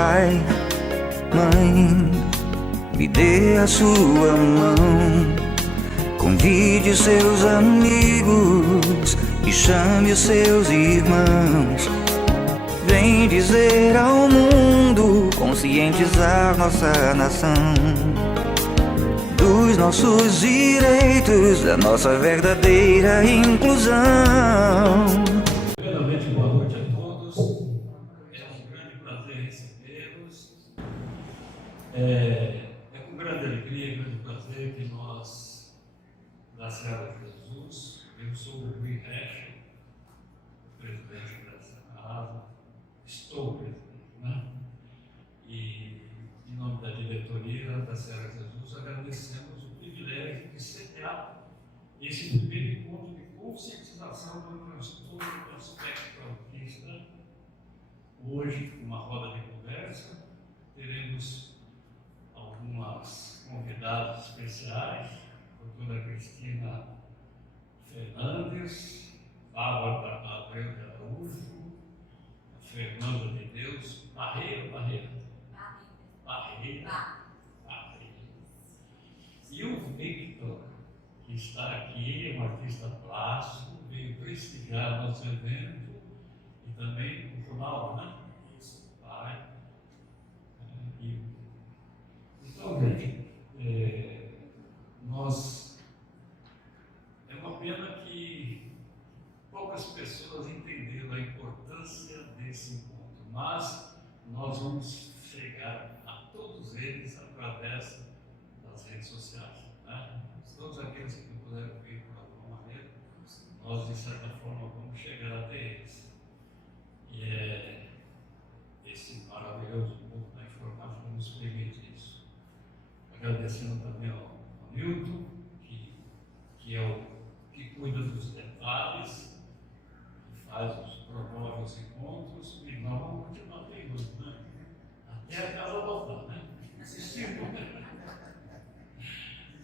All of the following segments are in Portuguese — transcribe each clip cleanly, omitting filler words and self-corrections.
Pai, Mãe, me dê a sua mão. Convide os seus amigos e chame os seus irmãos. Vem dizer ao mundo, conscientizar nossa nação dos nossos direitos, da nossa verdadeira inclusão. Primeiramente, boa noite a todos. É um grande prazer recebê-los. É com grande alegria e grande prazer que nós, da Serra de Jesus, eu sou o Rui Resch, presidente dessa casa, estou presidente, né? E, em nome da diretoria da Serra de Jesus, agradecemos o privilégio de sediar esse primeiro encontro de conscientização do transtorno do espectro autista. Hoje, uma roda de conversa, teremos algumas convidadas especiais, a doutora Cristina Fernandes, Bárbara Abreu de Araújo, a Fernanda de Deus, Barreira. E o Victor, que está aqui, é um artista plástico, veio prestigiar nosso evento e também o jornal, né? Pai. Então, gente, é uma pena que poucas pessoas entenderam a importância desse encontro, mas nós vamos chegar a todos eles através das redes sociais, né? Todos aqueles que não puderam vir por alguma maneira, nós de certa forma vamos chegar até eles. E esse maravilhoso mundo da informação nos permite isso. Agradecendo também ao Newton, que é o que cuida dos detalhes, que promove os encontros, e nós vamos continuar pegando, né? Até a casa voltar, né? Assistindo.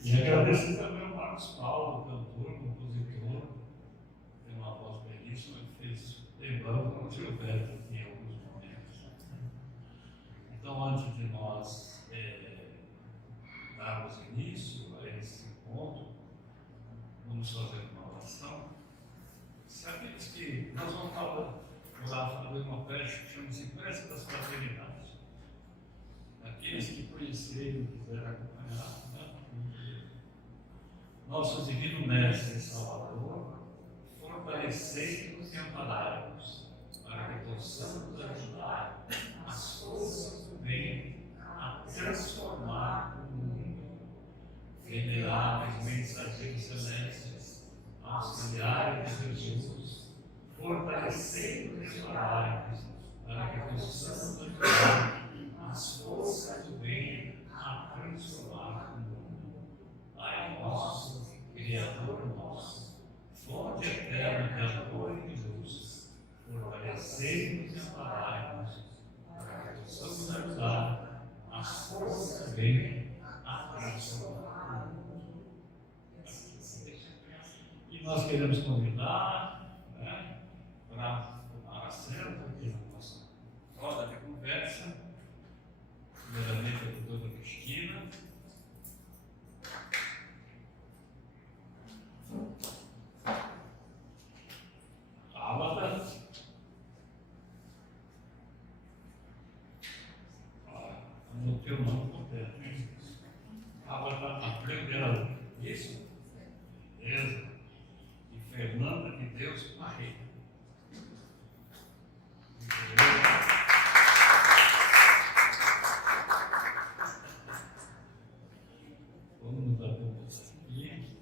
E agradecer também ao Marcos Paulo, cantor, compositor, tem uma voz belíssima, que fez lembrando o Gilberto em alguns momentos. Então, antes de nós darmos início a esse encontro, vamos fazer uma oração. Sabe que nós vamos fazer uma prece que chama-se Prece das Fraternidades. Aqueles que conhecerem e quiserem acompanhar, né? Nosso Divino Mestre Salvador, fortalecei-nos e amparai-nos, para que possamos ajudar as forças do bem a transformar o mundo. Veneráveis mensageiros celestes, auxiliares de Jesus, fortalecei-nos e amparai-nos, para que possamos ajudar as forças do bem a transformar o mundo. Pai nosso, Criador nosso, fonte eterna de amor e de luz, fortalecei-nos e amparai-nos, para que possamos ajudar as forças do bem a transformar o mundo. Assim seja. E nós queremos convidar, né, para tomar assento aqui na nossa roda de conversa, primeiramente a doutora Cristina. No teu nome completo. Abreu de Araújo. Isso? Beleza. E Fernanda de Deus Barreira. Vamos nos apresentar aqui.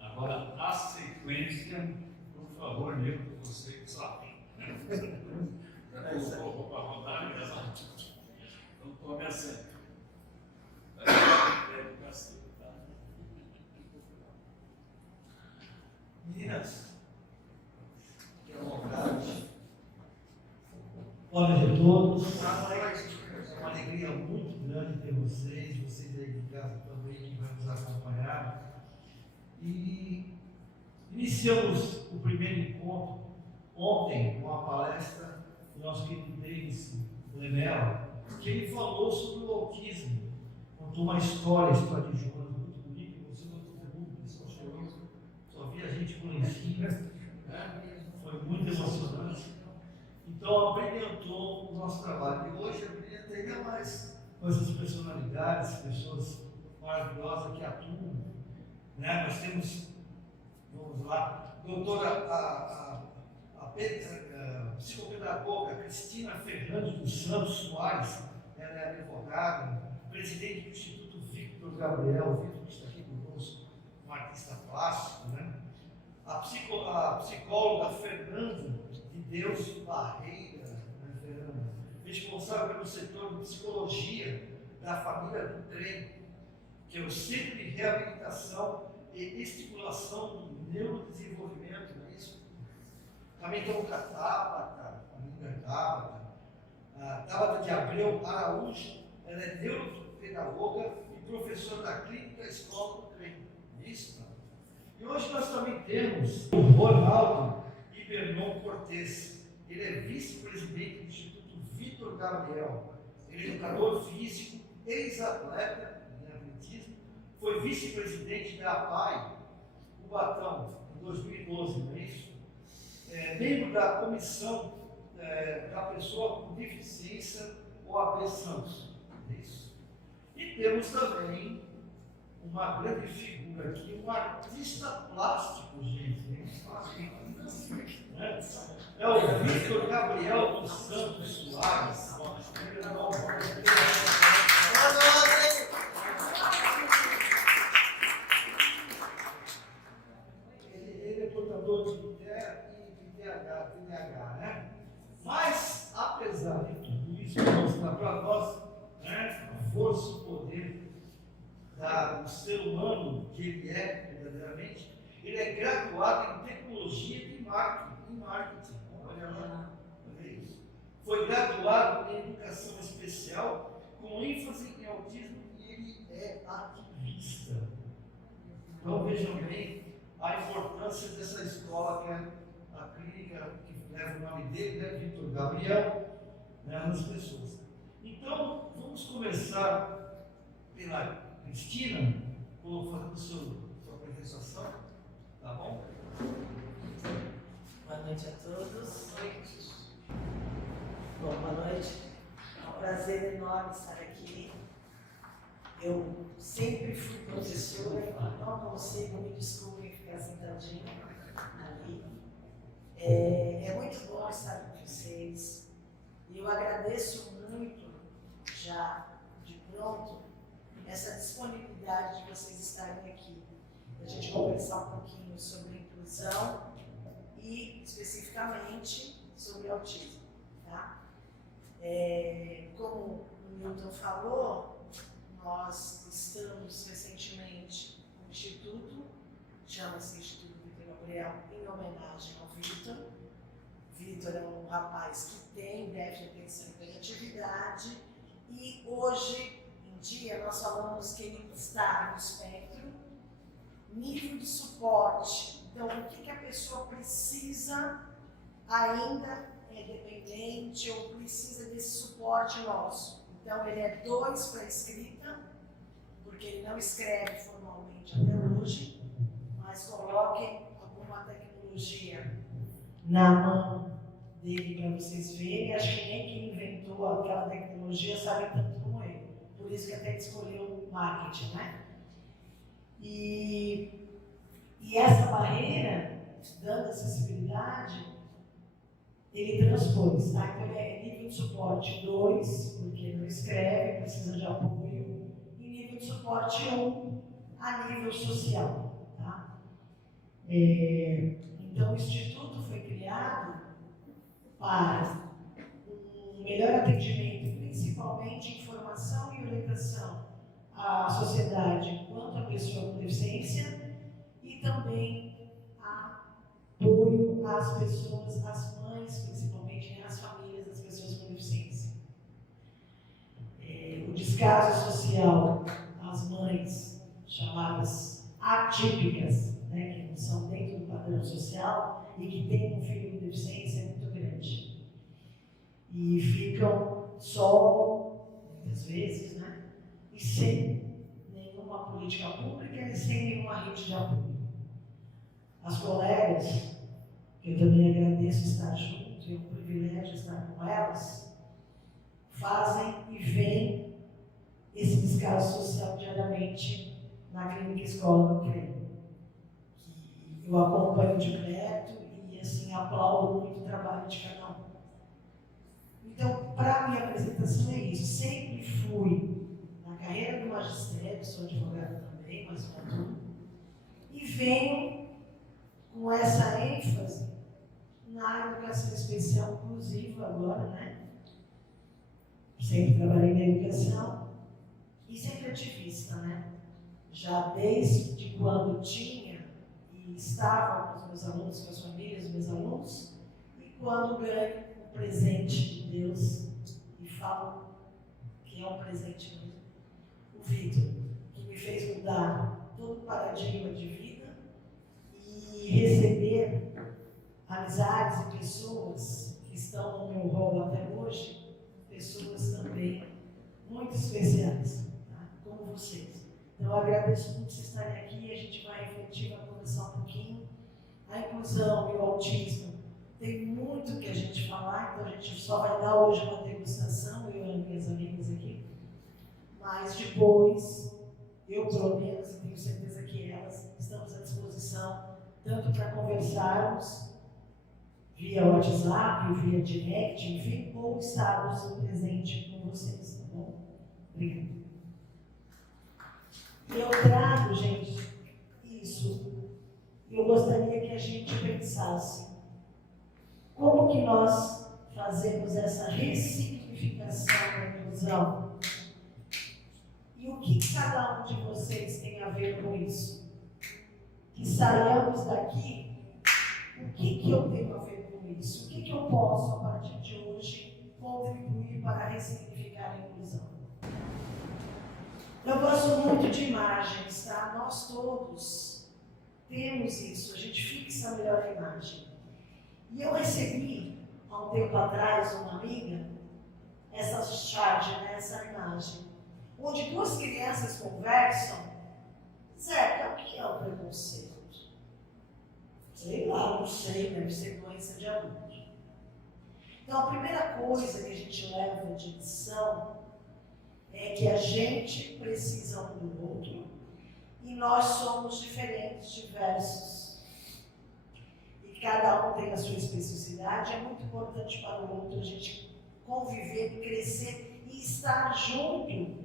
Agora, a sequência, por favor, Nilton, você que sabe. Para rodar e ela. Então, tome assento. Meninas, que à vontade. Boa noite a todos. É uma alegria muito grande ter vocês aí de casa também que vai nos acompanhar. E iniciamos o primeiro encontro ontem com a palestra do nosso querido Davis Lemela, que ele falou sobre o autismo. Contou uma história de Jonas muito bonita, você não teve muito, só chorou, só vi a gente com lencinho, né? Foi muito emocionante. Então, abrilhantou o nosso trabalho. E hoje abrilhanta ainda mais com essas personalidades, pessoas maravilhosas que atuam. Né? Nós temos, vamos lá, doutora, a psicopedagoga Cristina Fernandes dos Santos Soares, ela é advogada, presidente do Instituto Victor Gabriel, o Victor que está aqui conosco, um artista plástico, né? A psicóloga Fernanda de Deus Barreira, né, Fernanda, responsável pelo setor de psicologia da família do trem, que é o Centro de Reabilitação e Estimulação do Neurodesenvolvimento, não é isso? Também temos a Tabata, a amiga Tabata, a Tabata de Abreu Araújo, ela é neuropedagoga e professora da Clínica Escola do Trem, não é isso? E hoje nós também temos o Ronaldo Ibernon Cortes. Ele é vice-presidente do Instituto Victor Gabriel. Ele é educador físico, ex-atleta de atletismo, foi vice-presidente da APAI, Cubatão, em 2012, não é isso? Membro da comissão da pessoa com deficiência OAB Santos, não é isso? E temos também uma grande figura aqui, um artista plástico, gente. É o Victor Gabriel dos Santos Soares. Ele é portador de TDAH, né? Mas, apesar de tudo isso, mostrar para nós, né, a força e o poder do ser humano que ele é, verdadeiramente. Ele é graduado em tecnologia de marketing. Olha lá, olha isso. Foi graduado em educação especial, com ênfase em autismo, e ele é ativista. Então vejam bem a importância dessa escola, que é a clínica que leva o nome dele, né, Victor Gabriel, né, nas pessoas. Então, vamos começar pela Cristina, vou fazer sua apresentação, tá bom? Boa noite a todos. Bom, boa noite. É um prazer enorme estar aqui. Eu sempre fui professora, e não consigo, me desculpem ficar sentadinha ali. É muito bom estar com vocês. E eu agradeço muito, já de pronto, essa disponibilidade de vocês estarem aqui, a gente conversar um pouquinho sobre inclusão e, especificamente, sobre autismo. Tá? Como o Milton falou, nós estamos recentemente no Instituto, chama-se Instituto Victor Gabriel, em homenagem ao Victor. Victor é um rapaz que tem déficit de atenção e hiperatividade, e hoje em dia nós falamos que ele está no espectro, nível de suporte. Então, o que a pessoa precisa ainda é dependente ou precisa desse suporte nosso. Então, ele é 2 para escrita, porque ele não escreve formalmente até hoje, mas coloquem alguma tecnologia na mão dele para vocês verem. Acho que nem quem inventou aquela tecnologia sabe tanto como ele. Por isso que até ele escolheu o marketing, né? E essa barreira, dando acessibilidade, ele transpôs, tá? Então ele é nível de suporte 2, porque não escreve, precisa de apoio, e nível de suporte 1, a nível social, tá? Então o Instituto foi criado para um melhor atendimento, principalmente informação e orientação à sociedade quanto à pessoa com deficiência, e também apoio às pessoas, às mães, principalmente, né, às famílias das pessoas com deficiência. O descaso social às mães chamadas atípicas, né, que não são dentro do padrão social e que têm um filho com deficiência, é muito grande. e ficam só, muitas vezes, né? E sem nenhuma política pública e sem nenhuma rede de apoio. As colegas, que eu também agradeço estar junto, é um privilégio estar com elas, fazem e veem esse descaso social diariamente na Clínica Escola do CREM, que eu acompanho de perto e assim aplaudo muito o trabalho de cada um. Então, para a minha apresentação é isso. Sempre fui na carreira do magistério, sou advogada também, mas não tudo, e venho com essa ênfase na educação especial inclusiva agora, né? Sempre trabalhei na educação e sempre ativista, né? Já desde quando tinha e estava com os meus alunos, com as famílias dos meus alunos, e quando ganho o presente de Deus, e falo que é um presente mesmo, o Vitor, que me fez mudar todo o paradigma de vida e receber amizades e pessoas que estão no meu rol até hoje, pessoas também muito especiais, tá? Como vocês. Então, eu agradeço muito vocês estarem aqui, a gente vai refletir, vai conversar um pouquinho. A inclusão e o autismo tem muito que a gente falar, então a gente só vai dar hoje uma degustação, eu e as minhas amigas aqui, mas depois, eu pelo menos, e tenho certeza que elas, estamos à disposição, tanto para conversarmos via WhatsApp, via direct, enfim, ou estarmos presente com vocês, tá bom? Obrigada. Eu trago, gente, isso. Eu gostaria que a gente pensasse como que nós fazemos essa ressignificação da inclusão e o que cada um de vocês tem a ver com isso. Que saiamos daqui, o que eu tenho a ver com isso? O que eu posso, a partir de hoje, contribuir para ressignificar a inclusão? Eu gosto muito de imagens, tá? Nós todos temos isso, a gente fixa a melhor imagem. E eu recebi, há um tempo atrás, uma amiga, essa chart, né, essa imagem, onde duas crianças conversam. Zeca, o que é o preconceito? Sei lá, não sei, deve ser doença de adulto. Então, a primeira coisa que a gente leva de lição é que a gente precisa um do outro e nós somos diferentes, diversos. E cada um tem a sua especificidade. É muito importante para o outro a gente conviver, crescer e estar junto,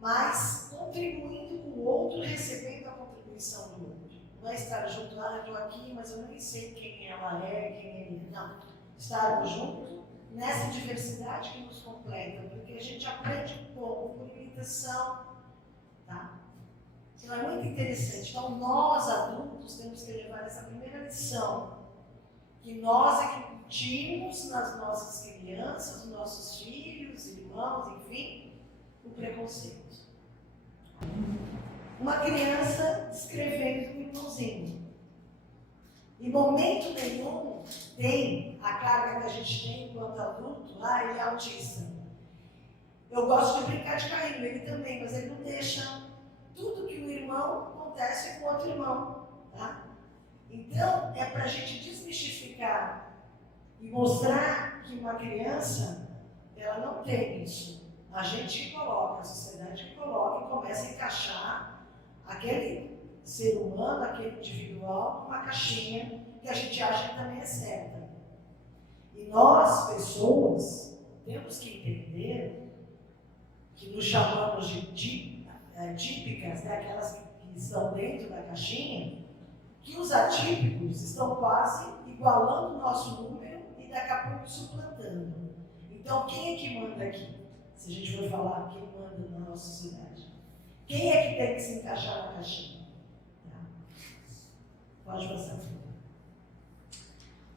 mas contribuindo com o outro, recebendo a contribuição do outro. Não é estar junto, eu estou aqui, mas eu nem sei quem ela é, quem ele é. Não. Estarmos juntos nessa diversidade que nos completa, porque a gente aprende como, por imitação, tá? Então é muito interessante. Então nós, adultos, temos que levar essa primeira lição, que nós é que incutimos nas nossas crianças, nos nossos filhos, irmãos, enfim, o preconceito. Uma criança descrevendo um irmãozinho. Em momento nenhum tem a carga que a gente tem enquanto adulto, ele é autista. Eu gosto de brincar de carrinho, ele também, mas ele não deixa tudo que o irmão acontece com o outro irmão. Tá? Então, é para a gente desmistificar e mostrar que uma criança, ela não tem isso. A gente que coloca, a sociedade que coloca e começa a encaixar aquele ser humano, aquele individual, numa caixinha que a gente acha que também é certa. E nós, pessoas, temos que entender que nos chamamos de típicas, né, aquelas que estão dentro da caixinha, que os atípicos estão quase igualando o nosso número e daqui a pouco suplantando. Então, quem é que manda aqui? Se a gente for falar quem manda na nossa sociedade. Quem é que tem que se encaixar na caixinha? Tá? Pode passar.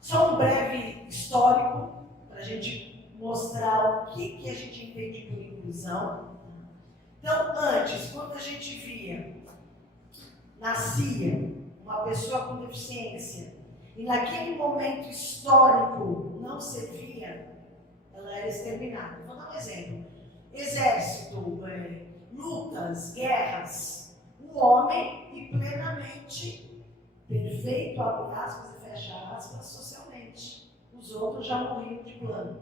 Só um breve histórico para a gente mostrar o que a gente entende por inclusão. Então, antes, quando a gente via, nascia uma pessoa com deficiência e naquele momento histórico não servia, ela era exterminada. Vou dar um exemplo. Exército, lutas, guerras. O homem e plenamente perfeito, abre aspas e fecha aspas, socialmente. Os outros já morriam de plano.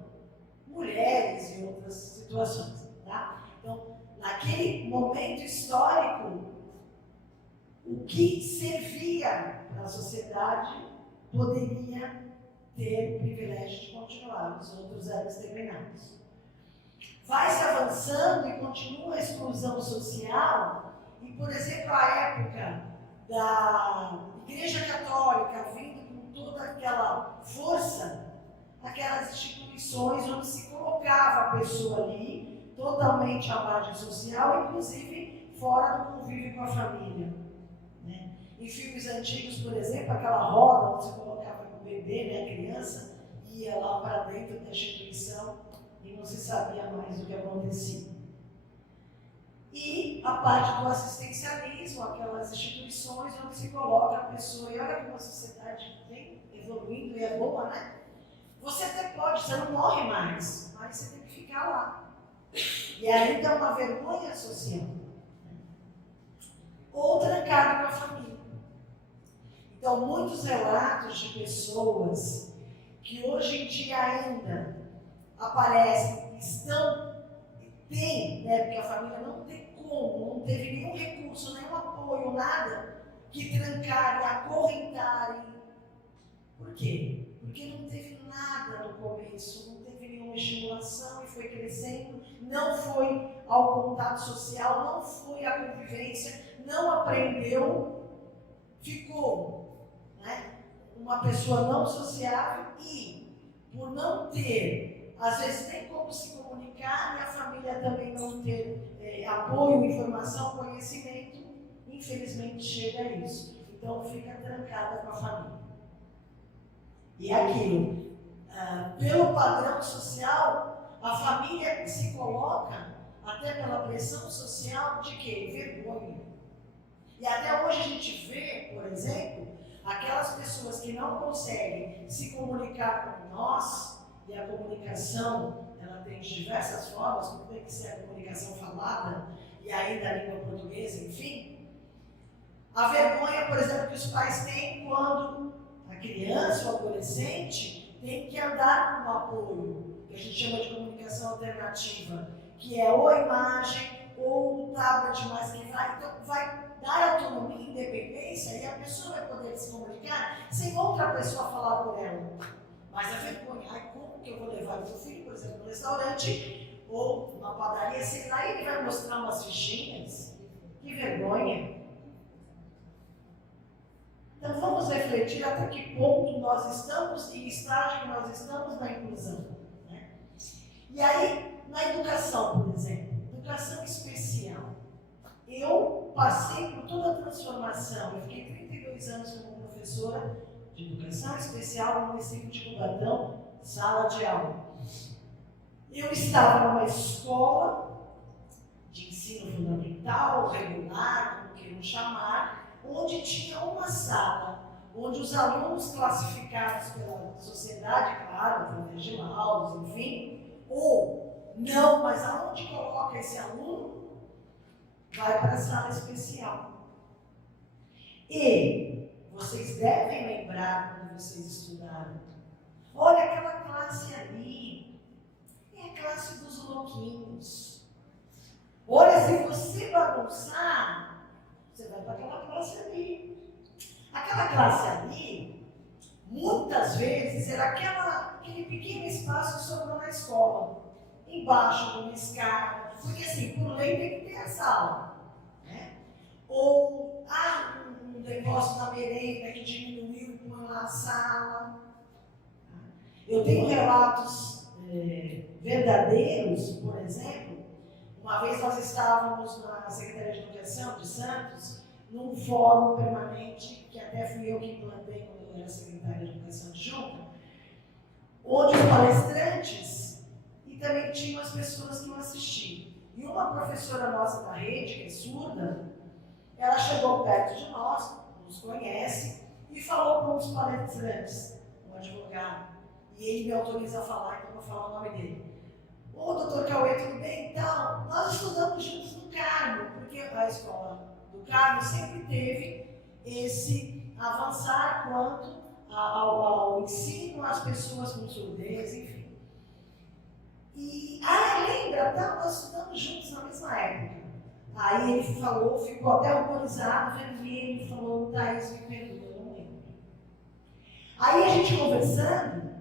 Mulheres e outras situações. Tá? Então, naquele momento histórico, o que servia para a sociedade poderia ter o privilégio de continuar, os outros eram exterminados. Vai se avançando e continua a exclusão social, e, por exemplo, a época da Igreja Católica vindo com toda aquela força, aquelas instituições onde se colocava a pessoa ali, totalmente à margem social, inclusive fora do convívio com a família. Né? Em filmes antigos, por exemplo, aquela roda onde se colocava o bebê, né, a criança, ia lá para dentro da instituição e não se sabia mais o que acontecia. E a parte do assistencialismo, aquelas instituições onde se coloca a pessoa, e olha como a sociedade vem evoluindo e é boa, né? Você até pode, você não morre mais, mas você tem que ficar lá. E ainda é uma vergonha social. Ou trancado com a família. Então, muitos relatos de pessoas que hoje em dia ainda aparecem, tem, né, porque a família não tem como, não teve nenhum recurso, nenhum apoio, nada, que trancarem, acorrentarem. Por quê? Porque não teve nada no começo, não teve nenhuma estimulação e foi crescendo, não foi ao contato social, não foi à convivência, não aprendeu, ficou, né, uma pessoa não sociável e, por não ter, às vezes, nem como se comunicar e a família também não ter apoio, informação, conhecimento, infelizmente chega a isso. Então, fica trancada com a família. E aquilo, pelo padrão social, a família se coloca, até pela pressão social, de quê? Vergonha. E até hoje a gente vê, por exemplo, aquelas pessoas que não conseguem se comunicar com nós, e a comunicação, ela tem diversas formas, não tem que ser a comunicação falada, e ainda a língua portuguesa, enfim. A vergonha, por exemplo, que os pais têm quando a criança ou adolescente tem que andar com um apoio, que a gente chama de comunicação alternativa, que é ou a imagem, ou o tablet mais que vai. Então, vai dar autonomia e independência e a pessoa vai poder se comunicar sem outra pessoa falar por ela. Mas a vergonha, como que eu vou levar meu filho, por exemplo, no restaurante ou numa padaria, sei lá, ele vai mostrar umas fichinhas? Que vergonha! Então vamos refletir até que ponto nós estamos e estágio que nós estamos na inclusão. Né? E aí, na educação, por exemplo, educação especial. Eu passei por toda a transformação, eu fiquei 32 anos como professora de educação especial no município de Cubatão, sala de aula. Eu estava numa escola de ensino fundamental, regular, como queiram chamar, onde tinha uma sala, onde os alunos classificados pela sociedade, claro, através de laudos, enfim, ou não, mas aonde coloca esse aluno, vai para a sala especial. E vocês devem lembrar quando vocês estudaram. Olha aquela classe ali, é a classe dos louquinhos. Olha, se você bagunçar, você vai para aquela classe ali. Aquela classe ali, muitas vezes, era aquele pequeno espaço que sobrou na escola. Embaixo de uma escada, porque assim, por lei tem que ter a sala. Né? Ou um negócio da merenda que diminuiu e põe lá a sala. Eu tenho relatos verdadeiros, por exemplo. Uma vez nós estávamos na Secretaria de Educação de Santos, num fórum permanente, que até fui eu que implantei quando eu era secretária de Educação adjunta, onde os palestrantes e também tinham as pessoas que iam assistir. E uma professora nossa da rede, que é surda, ela chegou perto de nós, nos conhece, e falou para os palestrantes, um advogado, E ele me autoriza a falar, então eu vou falar o nome dele. Ô, doutor Cauê, tudo bem? Então, nós estudamos juntos no Carmo, porque a escola do Carmo sempre teve esse avançar quanto ao ensino às pessoas com surdez, enfim. E, lembra, tá, nós estudamos juntos na mesma época. Aí ele falou, ficou até horrorizado, vermelho, falou, Thaís, me perdoa, eu não lembro. Aí a gente conversando,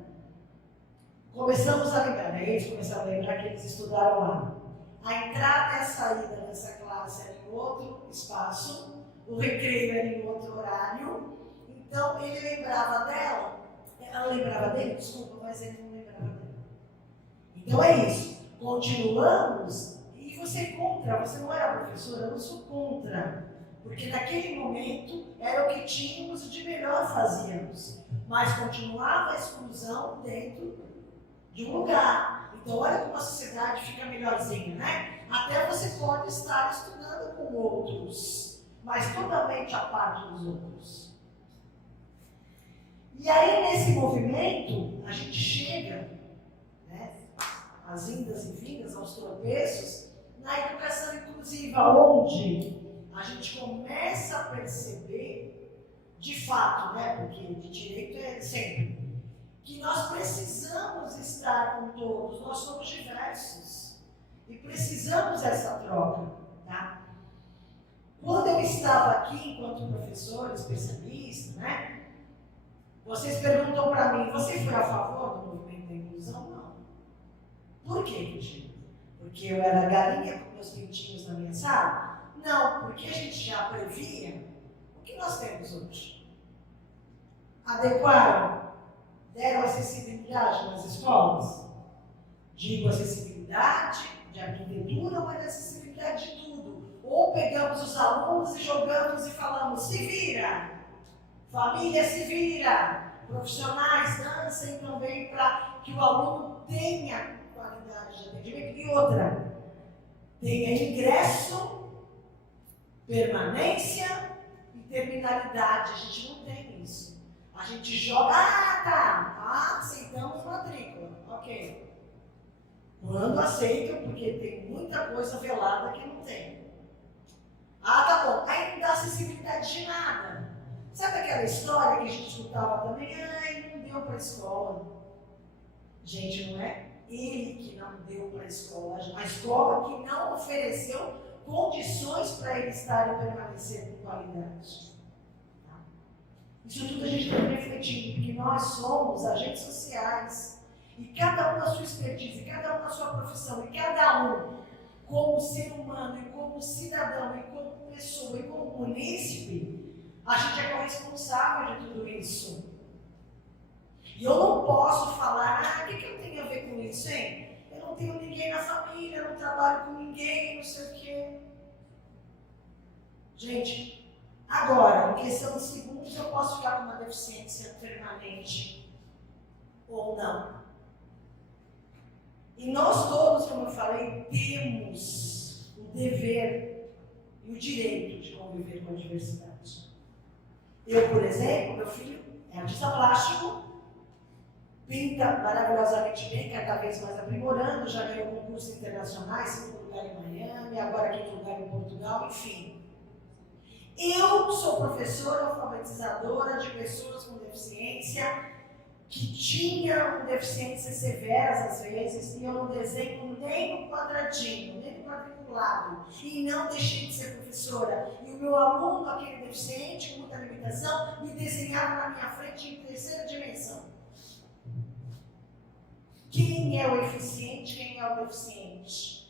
começamos a lembrar, né? Eles começaram a lembrar que eles estudaram lá. A entrada e a saída dessa classe era em outro espaço, o recreio era em outro horário, então ele lembrava dela, ela lembrava dele, desculpa, mas ele não lembrava dela. Então é isso, continuamos, e você é contra, você não era professora, eu não sou contra, porque naquele momento era o que tínhamos e de melhor fazíamos, mas continuava a exclusão dentro de um lugar. Então olha como a sociedade fica melhorzinha, né? Até você pode estar estudando com outros, mas totalmente a parte dos outros. E aí nesse movimento a gente chega, né, às indas e vindas, aos tropeços, na educação inclusiva, onde a gente começa a perceber, de fato, né, porque de direito é sempre, que nós precisamos estar com todos, nós somos diversos e precisamos dessa troca, tá? Quando eu estava aqui enquanto professor, especialista, né? Vocês perguntam para mim, você foi a favor do movimento da inclusão? Não. Por quê, Cristina? Porque eu era galinha com meus pintinhos na minha sala? Não, porque a gente já previa o que nós temos hoje. Adequaram? Deram acessibilidade nas escolas? Digo acessibilidade de arquitetura, mas acessibilidade de tudo. Ou pegamos os alunos e jogamos e falamos, se vira! Família se vira! Profissionais dancem também para que o aluno tenha qualidade de atendimento. E outra, tenha ingresso, permanência e terminalidade. A gente não tem isso. A gente joga, aceitamos matrícula, ok. Quando aceitam, porque tem muita coisa velada que não tem. Tá bom, aí não dá acessibilidade de nada. Sabe aquela história que a gente escutava também? Não deu para a escola. Gente, não é ele que não deu para a escola que não ofereceu condições para ele estar e permanecer com qualidade. Isso tudo a gente tem que refletir, porque nós somos agentes sociais, e cada um na sua expertise, cada um na sua profissão, e cada um como ser humano, e como cidadão, e como pessoa, e como munícipe, a gente é corresponsável de tudo isso. E eu não posso falar, o que eu tenho a ver com isso, hein? Eu não tenho ninguém na família, eu não trabalho com ninguém, não sei o quê. Gente, agora, em questão de segundos, eu posso ficar com uma deficiência permanente ou não. E nós todos, como eu falei, temos o dever e o direito de conviver com a diversidade. Eu, por exemplo, meu filho é artista plástico, pinta maravilhosamente bem, cada vez mais aprimorando, já ganhou concursos internacionais, segundo lugar em Miami, agora quinto lugar em Portugal, enfim. Eu sou professora alfabetizadora de pessoas com deficiência, que tinham deficiências severas às vezes, e eu não desenho nem no quadradinho, nem no quadriculado, e não deixei de ser professora. E o meu aluno, aquele deficiente com muita limitação, me desenhava na minha frente em terceira dimensão. Quem é o eficiente, quem é o deficiente?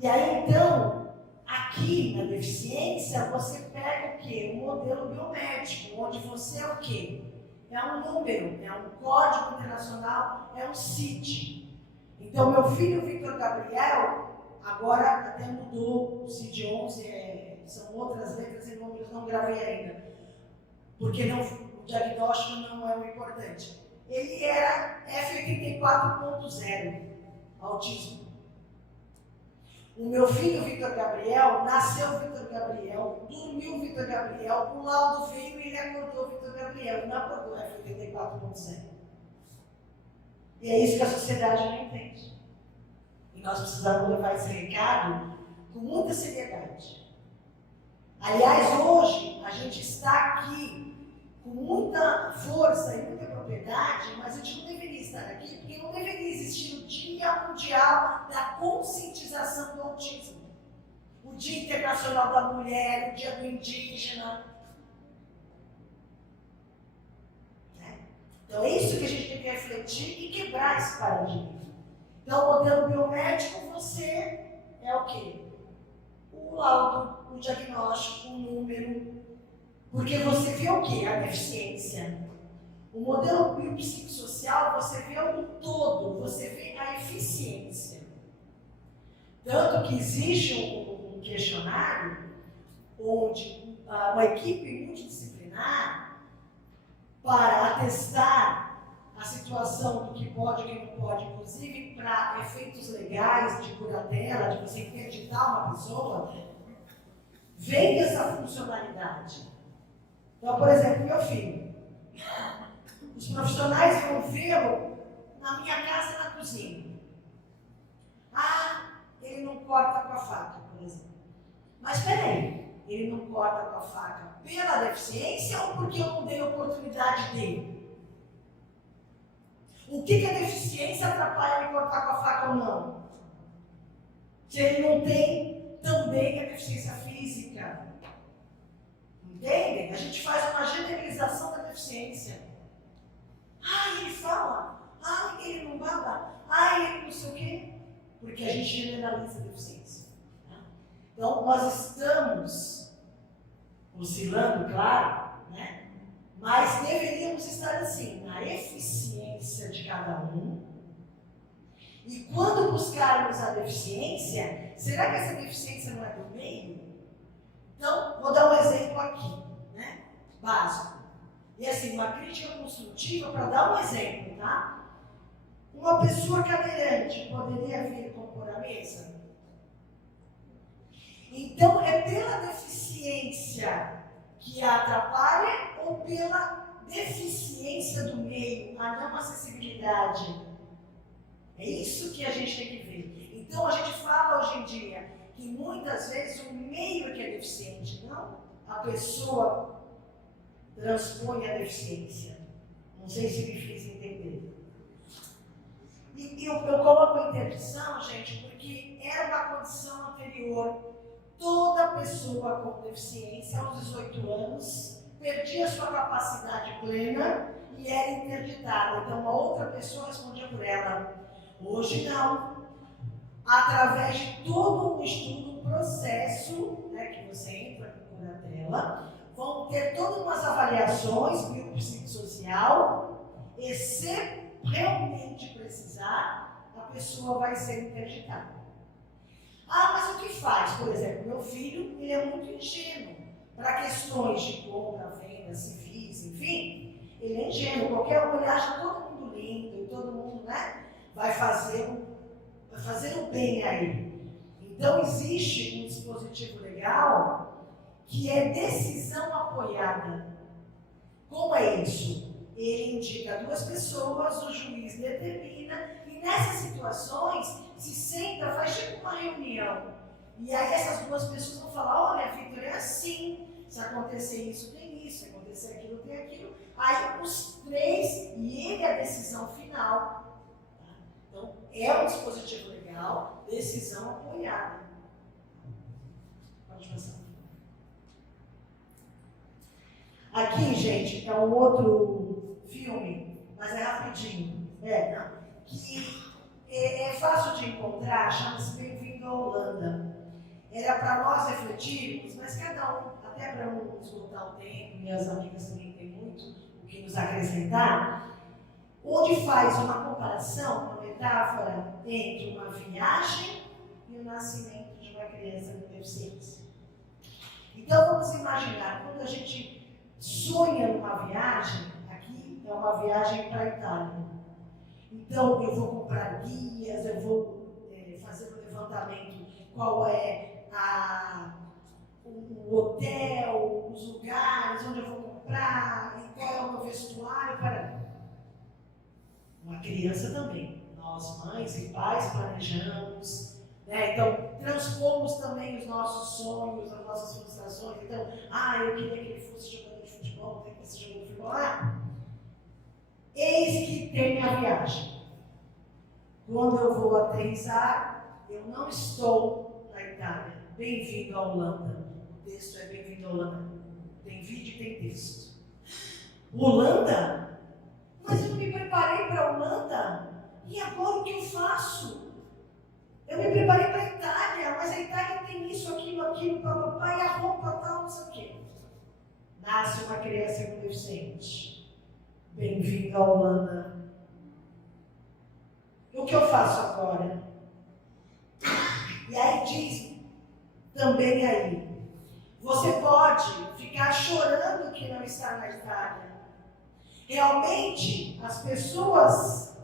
E aí, então, aqui na deficiência, você pega o quê? Um modelo biomédico, onde você é o quê? É um número, é um código internacional, é um CID. Então, meu filho Victor Gabriel, agora até mudou o CID-11, são outras letras e números, não gravei ainda, porque o diagnóstico não é o importante. Ele era F84.0, autismo. O meu filho, Vitor Gabriel, nasceu Vitor Gabriel, dormiu Vitor Gabriel, o laudo veio e ele acordou Vitor Gabriel. Ele não acordou F84.0. E é isso que a sociedade não entende. E nós precisamos levar esse recado com muita seriedade. Aliás, hoje a gente está aqui com muita força e muita propriedade, mas a gente não deveria estar aqui porque não deveria existir o Dia Mundial da Conscientização do Autismo, o Dia Internacional da Mulher, o Dia do Indígena. Então é isso que a gente tem que refletir e quebrar esse paradigma. Então, o modelo biomédico, você é o quê? O laudo, o diagnóstico, o número. Porque você vê o quê? A deficiência. O modelo biopsicossocial, você vê o todo, você vê a eficiência. Tanto que existe um questionário onde uma equipe multidisciplinar, para atestar a situação do que pode e o que não pode, inclusive para efeitos legais de curatela, de você interditar uma pessoa, vem essa funcionalidade. Então, por exemplo, meu filho, os profissionais vão vê-lo na minha casa, na cozinha. Ah, ele não corta com a faca, por exemplo. Mas peraí, ele não corta com a faca pela deficiência ou porque eu não dei oportunidade dele? O que a deficiência atrapalha ele cortar com a faca ou não? Se ele não tem também a deficiência física. Entendem? A gente faz uma generalização da deficiência. Ah, ele fala. Ah, ele não baba. Ah, ele não sei o quê. Porque a gente generaliza a deficiência. Então, nós estamos oscilando, claro, né? Mas deveríamos estar assim, na eficiência de cada um. E quando buscarmos a deficiência, será que essa deficiência não é do meio? Então, vou dar um exemplo aqui, né? Básico. E assim, uma crítica construtiva para dar um exemplo, tá? Uma pessoa cadeirante poderia vir compor a mesa? Então, é pela deficiência que a atrapalha ou pela deficiência do meio, a não acessibilidade? É isso que a gente tem que ver. Então, a gente fala hoje em dia que muitas vezes o meio que é deficiente, não a pessoa transpõe a deficiência. Não sei se me fiz entender. E eu coloco a interdição, gente, porque era uma condição anterior. Toda pessoa com deficiência, aos 18 anos, perdia sua capacidade plena e era interditada. Então, uma outra pessoa respondia por ela. Hoje, não. Através de todo um estudo, um processo, né, que você entra na tela, vão ter todas umas avaliações biopsicossocial e, se realmente precisar, a pessoa vai ser interditada. Ah, mas o que faz? Por exemplo, meu filho, ele é muito ingênuo para questões de compra, venda, civis, enfim. Ele é ingênuo, qualquer um ele acha todo mundo lindo, todo mundo, né, vai fazer o bem a ele. Então, existe um dispositivo legal que é decisão apoiada. Como é isso? Ele indica duas pessoas, o juiz determina, e nessas situações se senta, faz tipo uma reunião. E aí essas duas pessoas vão falar, olha, Vitor, é assim, se acontecer isso, tem isso, se acontecer aquilo, tem aquilo. Aí os três, e ele é a decisão final. Tá? Então, é um dispositivo legal, decisão apoiada. Pode passar. Aqui, gente, é um outro filme, mas é rapidinho. Que é fácil de encontrar, chama-se Bem-vindo à Holanda. Era para nós refletirmos, mas cada um, até para não esgotar o tempo, e as amigas também têm muito o que nos acrescentar, onde faz uma comparação, uma metáfora entre uma viagem e o nascimento de uma criança com deficiência. Então vamos imaginar, quando a gente sonha numa viagem, aqui é uma viagem para a Itália. Então eu vou comprar guias, eu vou fazer um levantamento qual é o hotel, os lugares onde eu vou comprar, e qual é o meu vestuário para uma criança também. Nós, mães e pais, planejamos, né? Então, transpomos também os nossos sonhos, as nossas frustrações. Então, eu queria que ele fosse jogador de futebol, tem que ser jogador de futebol. Eis que tem a viagem. Quando eu vou aterrissar, eu não estou na Itália. Bem-vindo à Holanda. O texto é bem-vindo à Holanda. Tem vídeo e tem texto. Holanda? Mas eu não me preparei para a Holanda. E agora o que eu faço? Eu me preparei para a Itália, mas a Itália tem isso, aquilo, papai, a roupa, tal, não sei o quê. Nasce uma criança com deficiente. Bem-vindo à Holanda. O que eu faço agora? E aí diz também aí, você pode ficar chorando que não está na Itália. Realmente, as pessoas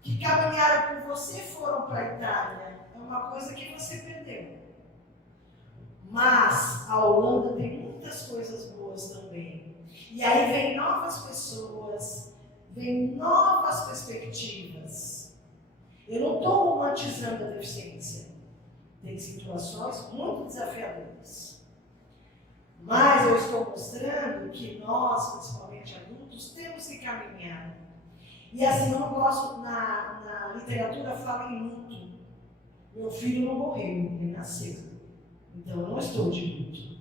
que caminharam com você foram para a Itália. É uma coisa que você perdeu. Mas a Holanda tem muitas coisas boas também. E aí vem novas pessoas, vem novas perspectivas. Eu não estou romantizando a deficiência. Tem situações muito desafiadoras. Mas eu estou mostrando que nós, principalmente adultos, temos que caminhar. E assim, eu não gosto, na literatura fala em luto. Meu filho não morreu, ele nasceu. Então eu não estou de luto.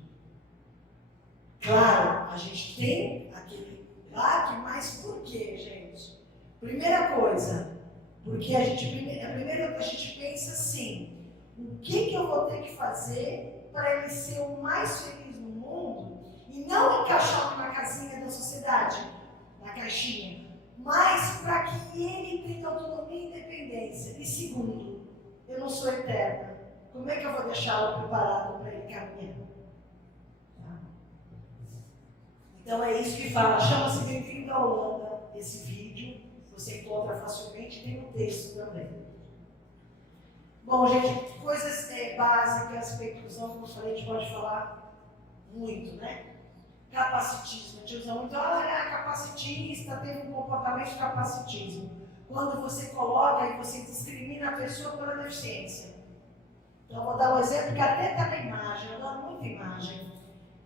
Claro, a gente tem aquele baque, mas por quê, gente? Primeira coisa, porque primeiro a gente pensa assim, o que eu vou ter que fazer para ele ser o mais feliz no mundo e não encaixar na casinha da sociedade, na caixinha, mas para que ele tenha autonomia e independência. E segundo, eu não sou eterna. Como é que eu vou deixá-lo preparado para ele caminhar? Tá? Então é isso que fala. Chama-se Bem-vindo à Holanda, esse vídeo. Você encontra facilmente, tem um texto também. Bom, gente, coisas básicas, inclusão, como eu falei, a gente pode falar muito, né? Capacitismo, a gente usa muito, capacitista, tem um comportamento de capacitismo. Quando você coloca e você discrimina a pessoa pela deficiência. Então, eu vou dar um exemplo que até está na imagem, eu adoro muita imagem.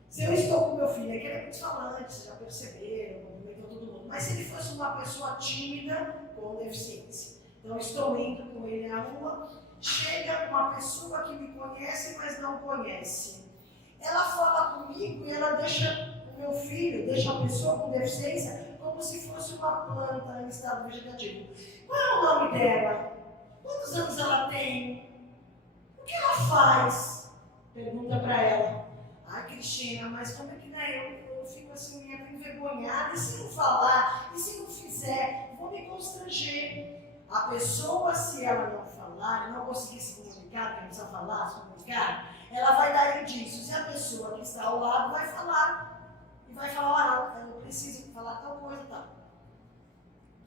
Se eu estou com meu filho, ele é muito falante, vocês já perceberam, cumprimentou todo mundo, mas se ele fosse uma pessoa tímida com deficiência. Então, eu estou indo com ele na rua, chega uma pessoa que me conhece, mas não conhece. Ela fala comigo e ela deixa o meu filho, deixa a pessoa com deficiência como se fosse uma planta em estado vegetativo. Qual é o nome dela? Quantos anos ela tem? O que ela faz? Pergunta para ela. Cristina, mas como é que eu fico assim, envergonhada, e se não falar, e se não fizer, vou me constranger. A pessoa, se ela não falar, não conseguir se comunicar, porque não precisa falar, se comunicar, ela vai dar indícios, e a pessoa que está ao lado vai falar, e vai falar, eu preciso falar tal coisa e tal.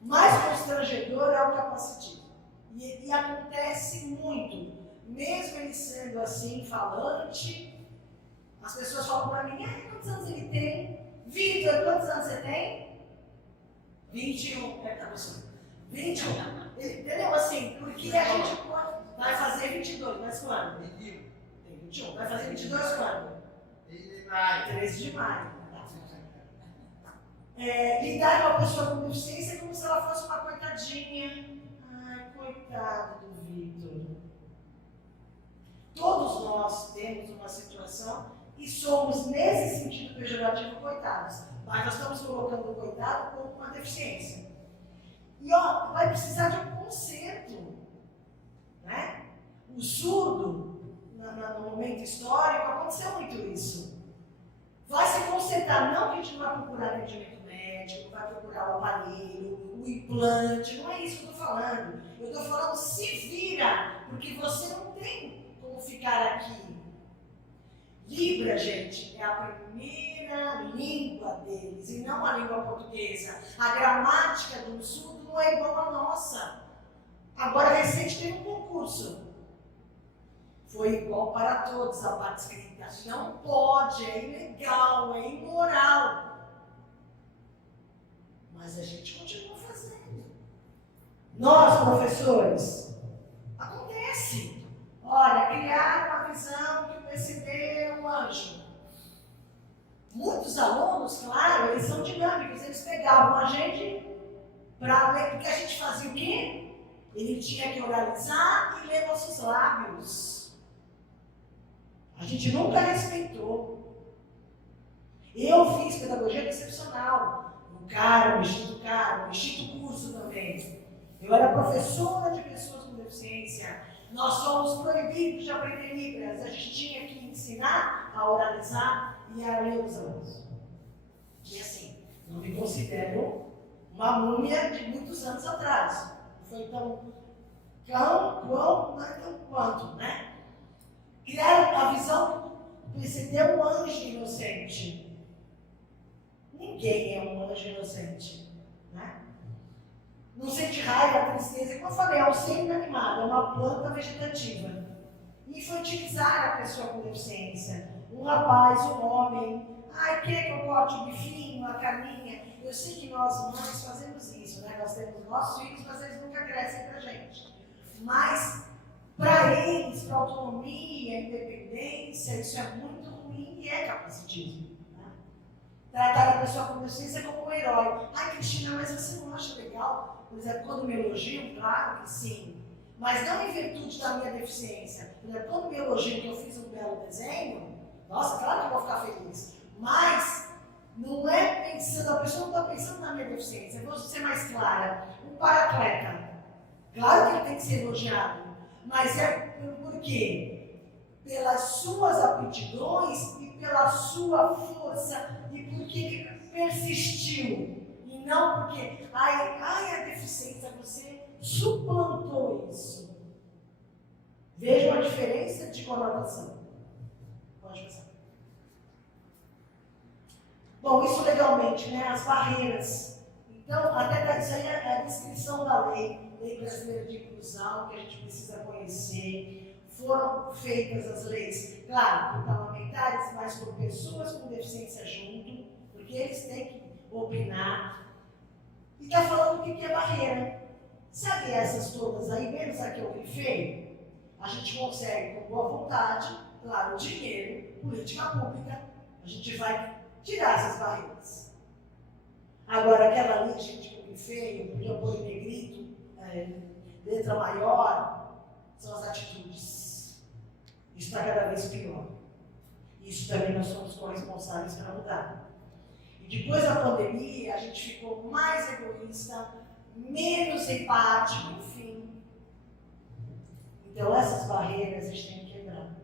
Mais constrangedor é o capacitismo. E acontece muito, mesmo ele sendo assim, falante, as pessoas falam para mim, quantos anos ele tem? Vitor, quantos anos você tem? 21. Tá você? 21. Entendeu? Assim, porque a gente vai fazer 22, mas quando? Tem 21. Vai fazer 22 quando? 13 de maio. Lidar com a pessoa com deficiência é como se ela fosse uma coitadinha. Ai, coitado do Vitor. Todos nós temos uma situação e somos, nesse sentido pejorativo, coitados. Mas nós estamos colocando o coitado como uma deficiência. E vai precisar de um conserto. Né? O surdo, no momento histórico, aconteceu muito isso. Vai se consertar, não que a gente não vai procurar atendimento médico, vai procurar o aparelho, o implante, não é isso que eu estou falando. Eu estou falando se vira, porque você não tem como ficar aqui. Libra, gente, é a primeira língua deles e não a língua portuguesa. A gramática do surdo não é igual à nossa. Agora, recente, teve um concurso. Foi foi igual para todos a parte escrita. Não pode, é ilegal, é imoral. Mas a gente continua fazendo. Nós, professores, acontece. Olha, criar uma visão que o PCD é um anjo. Muitos alunos, claro, eles são dinâmicos, eles pegavam a gente para ler, porque a gente fazia o quê? Ele tinha que oralizar e ler nossos lábios. A gente nunca respeitou. Eu fiz pedagogia excepcional, no Carmo, no Instituto Curso também. Eu era professora de pessoas com deficiência. Nós somos proibidos de aprender Libras. A gente tinha que ensinar a oralizar e a ler os alunos. E assim, não me considero uma múmia de muitos anos atrás. Não foi tão quanto, né? Criaram a visão do PCD é um anjo inocente. Ninguém é um anjo inocente, né? Não sente raiva, tristeza, como eu falei, é um ser inanimado, é uma planta vegetativa. Infantilizar a pessoa com deficiência. Um rapaz, um homem, ai, quer que eu corte o bifinho, a carninha? Eu sei que nós mães fazemos isso, né? Nós temos nossos filhos, mas eles nunca crescem pra gente. Mas, para eles, para autonomia, independência, isso é muito ruim e é capacitismo. Né? Tratar a pessoa com deficiência como um herói. Ai, Cristina, mas você não acha legal? Por exemplo, quando me elogiam, claro que sim. Mas não em virtude da minha deficiência. Por exemplo, quando me elogiam que eu fiz um belo desenho, nossa, claro que eu vou ficar feliz. Mas não é pensando, a pessoa não está pensando na minha deficiência. Eu vou ser mais clara. Um paratleta, claro que ele tem que ser elogiado. Mas é por quê? Pelas suas aptidões e pela sua força e porque ele persistiu. E não porque, ai, a deficiência, você suplantou isso. Vejam a diferença de conotação. Pode passar. Bom, isso legalmente, né? As barreiras. Então, até isso aí é a descrição da lei brasileira de inclusão, que a gente precisa conhecer. Foram feitas as leis, claro, por parlamentares, mas por pessoas com deficiência junto, porque eles têm que opinar. E está falando o que é barreira. Sabe essas todas aí, menos a que eu grifei? A gente consegue, com boa vontade, claro, dinheiro, política pública, a gente vai tirar essas barreiras. Agora, aquela ali, gente, que eu grifei, eu podia pôr em negrito, letra maior, são as atitudes. Isso está cada vez pior. Isso também nós somos corresponsáveis para mudar. E depois da pandemia, a gente ficou mais egoísta, menos empático, enfim. Então, essas barreiras a gente tem que quebrar.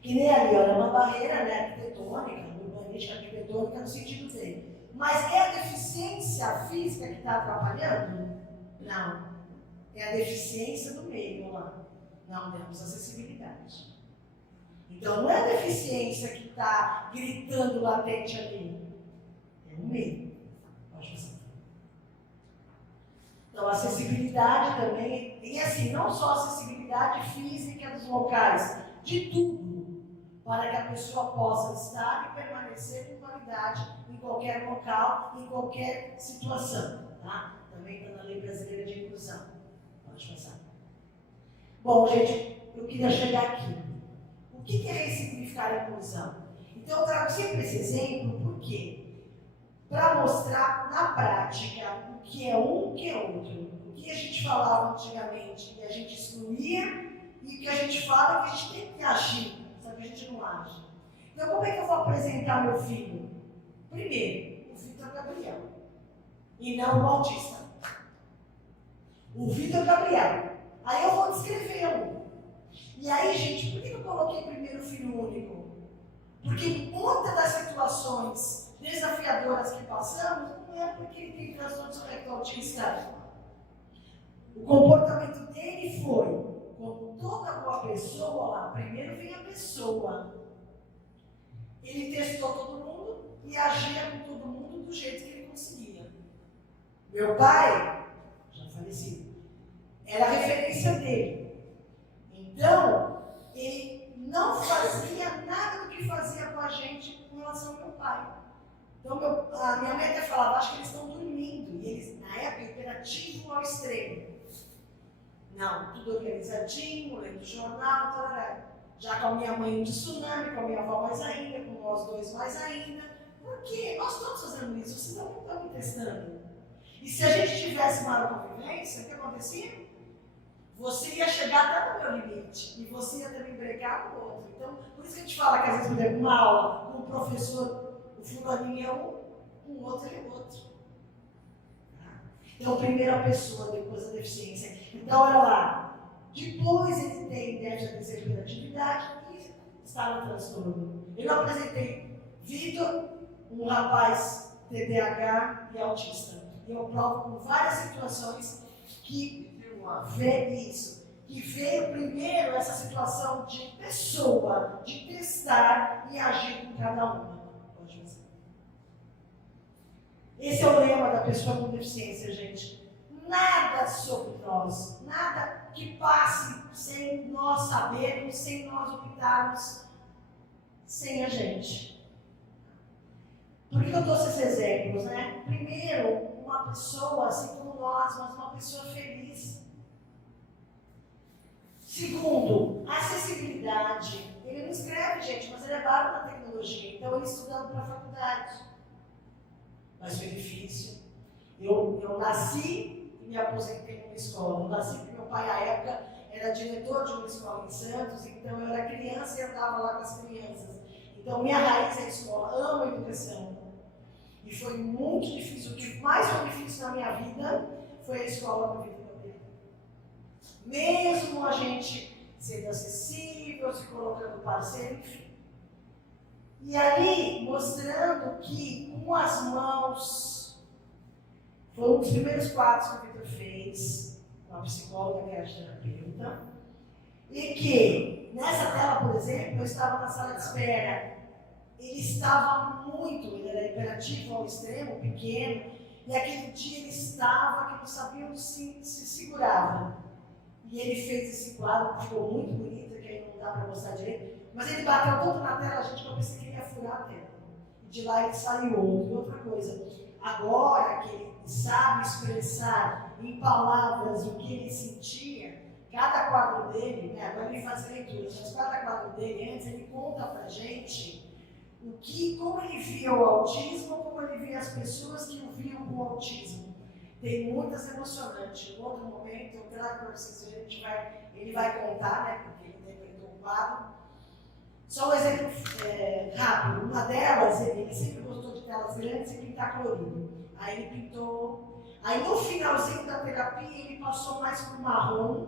Que nem ali, olha, uma barreira, né, arquitetônica, urbanística arquitetônica no sentido dele. Mas é a deficiência física que está atrapalhando? Não. É a deficiência do meio lá. Não temos acessibilidade. Então, não é a deficiência que está gritando latente ali. É o meio. Pode passar. Então, a acessibilidade também, e assim, não só a acessibilidade física dos locais, de tudo, para que a pessoa possa estar e permanecer com qualidade em qualquer local, em qualquer situação. Tá? Também está na Lei Brasileira de Inclusão. Pode passar. Bom, gente, eu queria chegar aqui. O que é ressignificar a inclusão? Então, eu trago sempre esse exemplo, por quê? Para mostrar na prática o que é um, o que é outro. O que a gente falava antigamente e a gente excluía, e o que a gente fala que a gente tem que agir, só que a gente não age. Então, como é que eu vou apresentar meu filho? Primeiro, o Vitor Gabriel, e não o Bautista. O Vitor Gabriel. Aí eu vou descrevê-lo. E aí, gente, por que eu coloquei primeiro filho único? Porque muitas das situações desafiadoras que passamos não é porque ele tem transtorno de espectro autista. O comportamento dele foi, como toda boa pessoa lá, primeiro vem a pessoa. Ele testou todo mundo e agia com todo mundo do jeito que ele conseguia. Meu pai, já falecido, era a referência dele. Então, não fazia nada do que fazia com a gente com relação ao meu pai. Então, a minha mãe até falava, acho que eles estão dormindo. E eles, na época, imperativo ao extremo. Não, tudo organizadinho, lendo jornal, tarará. Já com a minha mãe de tsunami, com a minha avó mais ainda, com nós dois mais ainda. Por quê? Nós todos fazendo isso, vocês não estão me testando. E se a gente tivesse uma convivência, o que acontecia? Você ia chegar até no meu limite e você ia também brecar no outro. Então, por isso que a gente fala que às vezes, por exemplo, uma aula com o professor, o fulaninho é um, o outro é o outro. Então, primeiro a pessoa, depois a deficiência. Então, olha lá, depois ele tem déficit de atenção e hiperatividade e está no transtorno. Eu apresentei Vitor, um rapaz TDAH e autista. E eu provo com várias situações que veio primeiro essa situação de pessoa, de testar e agir com cada uma. Pode fazer. Esse é o lema da pessoa com deficiência, gente. Nada sobre nós, nada que passe sem nós sabermos, sem nós optarmos, sem a gente. Por que eu trouxe esses exemplos, né? Primeiro, uma pessoa, assim como nós, mas uma pessoa feliz. Segundo, acessibilidade. Ele não escreve, gente, mas ele é bárbaro na tecnologia. Então, ele estudando para a faculdade. Mas foi difícil. Eu nasci e me aposentei numa escola. Eu nasci porque meu pai, à época, era diretor de uma escola em Santos. Então, eu era criança e andava lá com as crianças. Então, minha raiz é a escola. Amo a educação. E foi muito difícil. O que mais foi difícil na minha vida foi a escola com a vida. Mesmo a gente sendo acessível, se colocando parceiro, enfim. E aí, mostrando que com as mãos, foi um dos primeiros quadros que o Vitor fez, uma psicóloga que era terapeuta, e que, nessa tela, por exemplo, eu estava na sala de espera, ele estava ele era hiperativo ao extremo, pequeno, e aquele dia ele estava, que não sabia onde se segurava. E ele fez esse quadro, que ficou muito bonito, que aí não dá para mostrar direito, mas ele bateu tanto na tela, gente, que eu pensei que ele ia furar a tela. E de lá ele saiu outro. E outra coisa, agora que ele sabe expressar em palavras o que ele sentia, cada quadro dele, né, agora ele faz leituras, mas cada quadro dele, antes ele conta pra gente como ele via o autismo, como ele via as pessoas que o viam com o autismo. Tem muitas emocionantes. Em outro momento, eu trago para vocês, ele vai contar, né, porque ele interpretou um quadro. Só um exemplo rápido. Uma delas, ele sempre gostou de telas grandes e pintar colorido. Aí ele pintou. Aí no finalzinho da terapia, ele passou mais para o marrom,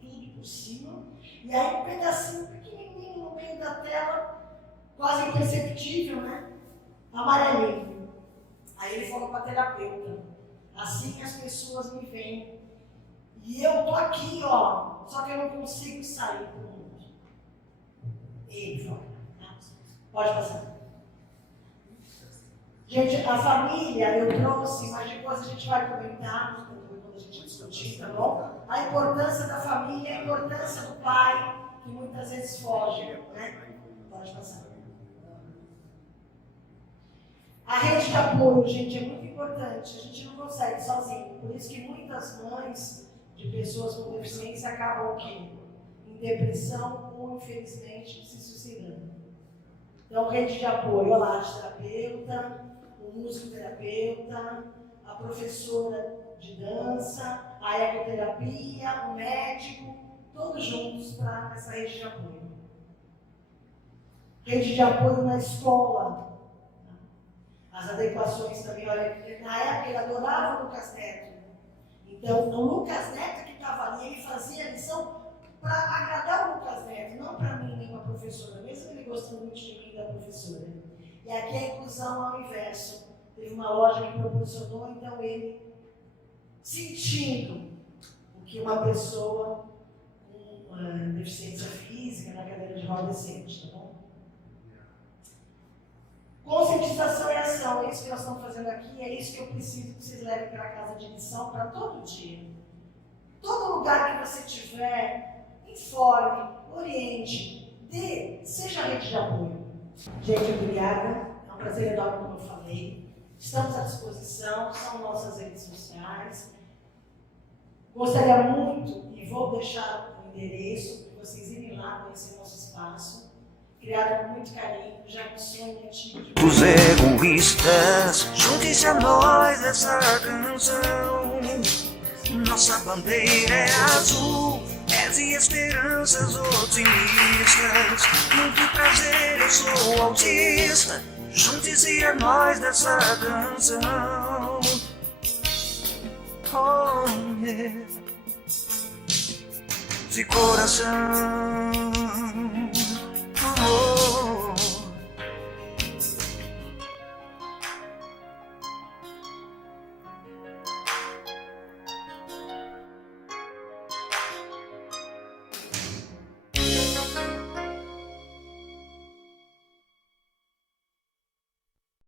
tudo por cima. E aí um pedacinho pequenininho no meio da tela, quase imperceptível, né? Amarelinho. Aí ele falou para a terapeuta. Assim as pessoas me veem. E eu tô aqui, ó, só que eu não consigo sair do mundo. Ele fala. Pode passar. Gente, a família eu trouxe, mas depois a gente vai comentar, quando a gente discutir, tá bom? A importância da família, a importância do pai, que muitas vezes foge, né? Pode passar. A rede de apoio, gente, é muito importante. A gente não consegue sozinho. Por isso que muitas mães de pessoas com deficiência acabam aqui, em depressão ou, infelizmente, se suicidando. Então, rede de apoio, a arte-terapeuta, o musicoterapeuta, a professora de dança, a ecoterapia, o médico, todos juntos para essa rede de apoio. Rede de apoio na escola. As adequações também, olha, na época ele adorava o Lucas Neto. Então, o Lucas Neto que estava ali, ele fazia a lição para agradar o Lucas Neto, não para mim nem para a professora, mesmo ele gostando muito de mim e da professora. E aqui a inclusão ao inverso. Teve uma loja que proporcionou, então ele sentindo o que uma pessoa com deficiência física na cadeira de roda sente, tá bom? Conscientização e ação, é isso que nós estamos fazendo aqui, é isso que eu preciso que vocês levem para casa de lição para todo dia. Todo lugar que você tiver, informe, oriente, dê seja a rede de apoio. Gente, obrigada. É um prazer enorme, como eu falei. Estamos à disposição, são nossas redes sociais. Gostaria muito, e vou deixar o endereço, para vocês irem lá conhecer nosso espaço. Criado com muito carinho, já é um sonho antigo. Os egoístas, junte-se a nós nessa canção. Nossa bandeira é azul, é de esperanças otimistas. Muito prazer, eu sou o autista. Junte-se a nós nessa canção. Oh, yeah. De coração.